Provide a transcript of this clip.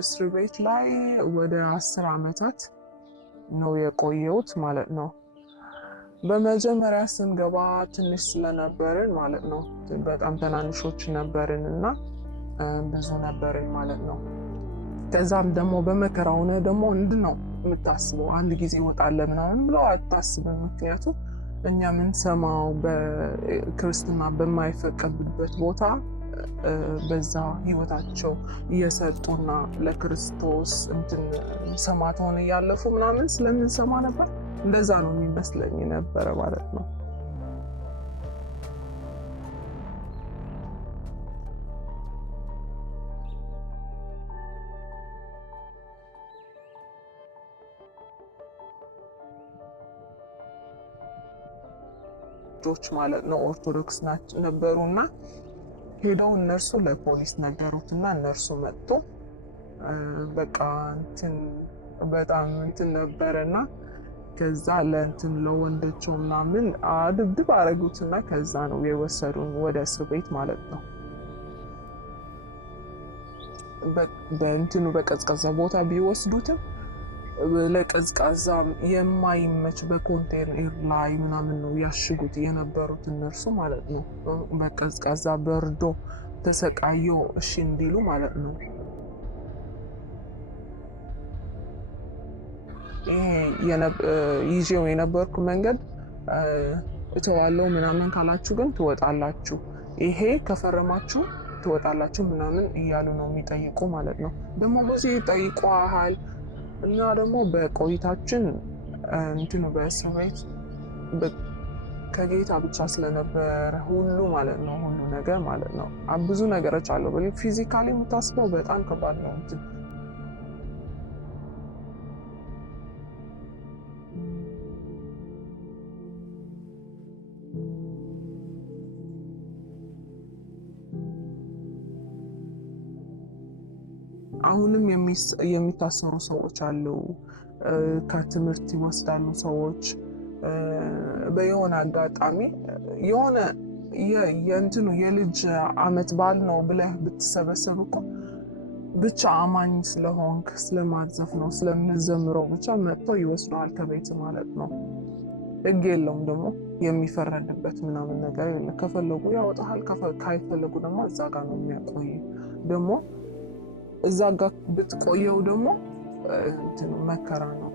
እስር ቤት ላይ ወደ 10 ዓመታት ነው የቆየሁት ማለት ነው። በመጀመሪያ ስንገባ ትንሽ ስለነበርን ማለት ነው፣ በጣም ትናንሾች ነበርን እና ብዙ ነበርን ማለት ነው። ከዛም ደግሞ በመከራ ሆነ ደግሞ እንድን ነው የምታስበው፣ አንድ ጊዜ ይወጣል ምናምን ብለው አታስብም። ምክንያቱም እኛ የምንሰማው በክርስትና በማይፈቀድበት ቦታ በዛ ህይወታቸው እየሰጡና ለክርስቶስ ሰማዕት ሆነው እያለፉ ምናምን ስለምንሰማ ነበር። እንደዛ ነው የሚመስለኝ ነበረ ማለት ነው። ማለት ነው ኦርቶዶክስ ነበሩና ሄደው እነርሱ ለፖሊስ ነገሩትና እነርሱ መጥቶ በቃ በጣም ነበረና ከዛ ለወንዶቹ ምናምን ድብድብ አረጉትና ከዛ ነው የወሰዱን ወደ እስር ቤት ማለት ነው። በቀዝቃዛ ቦታ ቢወስዱትም ለቀዝቃዛ የማይመች በኮንቴነር ላይ ምናምን ነው ያሽጉት የነበሩት እነርሱ ማለት ነው። በቀዝቃዛ በርዶ ተሰቃዮ እሺ እንዲሉ ማለት ነው። ይዤው የነበርኩ መንገድ እተዋለሁ ምናምን ካላችሁ ግን ትወጣላችሁ፣ ይሄ ከፈረማችሁ ትወጣላችሁ ምናምን እያሉ ነው የሚጠይቁ ማለት ነው። ደግሞ ብዙ ይጠይቁሃል እና ደግሞ በቆይታችን በእስር ቤት ከጌታ ብቻ ስለነበረ ሁሉ ማለት ነው፣ ሁሉ ነገር ማለት ነው። ብዙ ነገሮች አለው ፊዚካሊ የምታስበው በጣም ከባድ ነው። አሁንም የሚታሰሩ ሰዎች አሉ። ከትምህርት ይወስዳሉ ሰዎች በየሆነ አጋጣሚ የሆነ የልጅ አመት በዓል ነው ብለህ ብትሰበሰብ እኮ ብቻ አማኝ ስለሆንክ ስለማትዘፍ ነው ስለምንዘምረው ብቻ መጥተው ይወስደዋል ከቤት ማለት ነው። ህግ የለውም ደግሞ የሚፈረድበት ምናምን ነገር የለም። ከፈለጉ ያወጣሃል፣ ካይፈለጉ ደግሞ እዛ ጋር ነው የሚያቆይ። ደግሞ እዛ ጋር ብትቆየው ደግሞ መከራ ነው።